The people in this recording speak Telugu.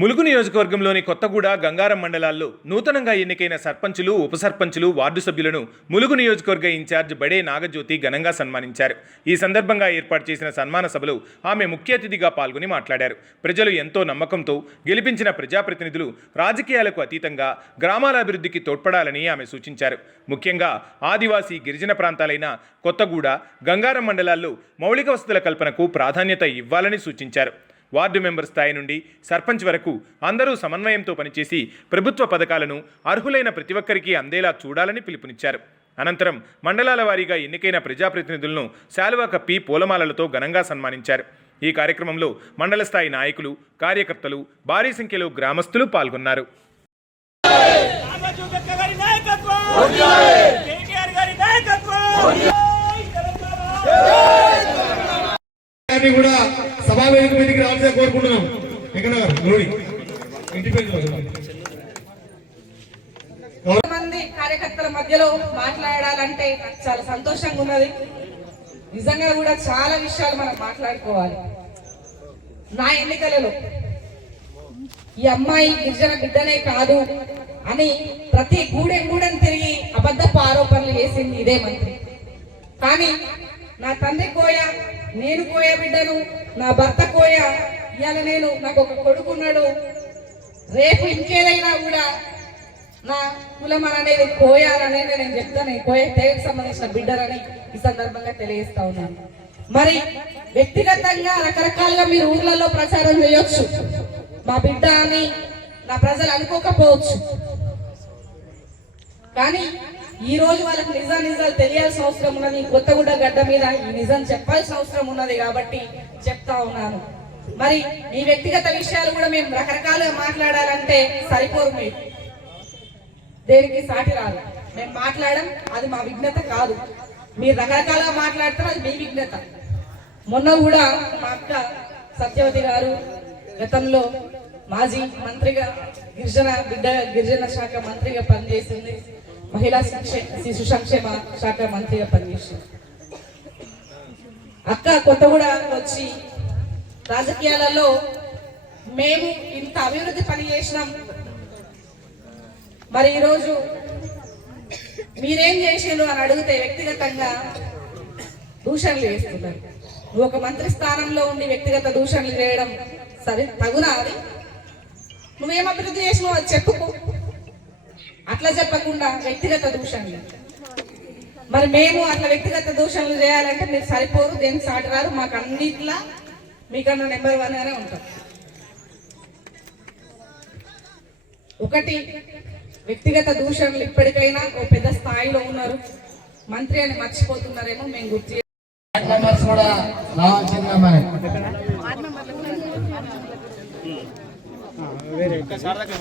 ములుగు నియోజకవర్గంలోని కొత్తగూడ, గంగారం మండలాల్లో నూతనంగా ఎన్నికైన సర్పంచులు, ఉప సర్పంచులు, వార్డు సభ్యులను ములుగు నియోజకవర్గ ఇన్ఛార్జ్ బడే నాగజ్యోతి ఘనంగా సన్మానించారు. ఈ సందర్భంగా ఏర్పాటు చేసిన సన్మాన సభలో ఆమె ముఖ్య అతిథిగా పాల్గొని మాట్లాడారు. ప్రజలు ఎంతో నమ్మకంతో గెలిపించిన ప్రజాప్రతినిధులు రాజకీయాలకు అతీతంగా గ్రామాల అభివృద్ధికి తోడ్పడాలని ఆమె సూచించారు. ముఖ్యంగా ఆదివాసీ, గిరిజన ప్రాంతాలైన కొత్తగూడ, గంగారం మండలాల్లో మౌలిక వసతుల కల్పనకు ప్రాధాన్యత ఇవ్వాలని సూచించారు. వార్డు మెంబర్ స్థాయి నుండి సర్పంచ్ వరకు అందరూ సమన్వయంతో పనిచేసి ప్రభుత్వ పథకాలను అర్హులైన ప్రతి ఒక్కరికి అందేలా చూడాలని పిలుపునిచ్చారు. అనంతరం మండలాల వారీగా ఎన్నికైన ప్రజాప్రతినిధులను శాలువా కప్పి పూలమాలలతో ఘనంగా సన్మానించారు. ఈ కార్యక్రమంలో మండల స్థాయి నాయకులు, కార్యకర్తలు, భారీ సంఖ్యలో గ్రామస్తులు పాల్గొన్నారు. కూడా సభా వేదిక మీదకి రావాల్సి కోరుకుంటున్నాం. మంది కార్యకర్తల మధ్యలో మాట్లాడాలంటే చాలా సంతోషంగా ఉన్నది. నిజంగా కూడా చాలా విషయాలు మనం మాట్లాడుకోవాలి. నా ఎన్నికలలో ఈ అమ్మాయి గిరిజన బిడ్డనే కాదు అని ప్రతి గూడెం తిరిగి అబద్ధపు ఆరోపణలు చేసింది ఇదే మంత్రి. కానీ నా తండ్రి కోయ, నేను కోయ బిడ్డను, నా భర్త కోయ, ఇవాళ నాకు ఒక కొడుకున్నాడు, రేపు ఇంకేదైనా కూడా నా కులం అనేది కోయాలనేది నేను చెప్తాను. కోయ తెగకు సంబంధించిన బిడ్డలని ఈ సందర్భంగా తెలియజేస్తా ఉన్నాను. మరి వ్యక్తిగతంగా రకరకాలుగా మీరు ఊర్లలో ప్రచారం చేయొచ్చు, మా బిడ్డ అని నా ప్రజలు అనుకోకపోవచ్చు. కానీ ఈ రోజు వాళ్ళకి నిజాలు తెలియాల్సిన అవసరం ఉన్నది. కొత్తగూడ గడ్డ మీద ఈ నిజం చెప్పాల్సిన అవసరం ఉన్నది కాబట్టి చెప్తా ఉన్నాను. మరి ఈ వ్యక్తిగత విషయాలు కూడా మేము రకరకాలుగా మాట్లాడాలంటే సరిపోరు. మీరు దేనికి సాటి రాదు. మేము మాట్లాడడం అది మా విఘ్నత కాదు. మీరు రకరకాలుగా మాట్లాడతారు, అది మీ విఘ్నత. మొన్న కూడా మా అక్క సత్యవతి గారు గతంలో మాజీ మంత్రిగా గిరిజన శాఖ మంత్రిగా పనిచేసింది, మహిళా శిశు సంక్షేమ శాఖ మంత్రిగా పనిచేసింది. అక్క కొత్తగూడ వచ్చి రాజకీయాలలో మేము ఇంత అభివృద్ధి పని చేసినాం, మరి ఈరోజు మీరేం చేసారు అని అడిగితే వ్యక్తిగతంగా దూషణలు చేస్తున్నారు. నువ్వు ఒక మంత్రి స్థానంలో ఉండి వ్యక్తిగత దూషణలు చేయడం సరే తగునా? అది నువ్వేం అభివృద్ధి చేసినావు అది చెప్పుకో. అట్లా చెప్పకుండా వ్యక్తిగత దూషణలు. మరి మేము అట్లా వ్యక్తిగత దూషణలు చేయాలంటే మీరు సరిపోరు, దేనికి సాటి రారు. మాకు అన్నిట్లా మీకన్నా నెంబర్ 1 గానే ఉంటాం. ఒకటి వ్యక్తిగత దూషణలు ఇప్పటికైనా ఓ పెద్ద స్థాయిలో ఉన్నారు, మంత్రి అని మర్చిపోతున్నారేమో మేము గుర్తు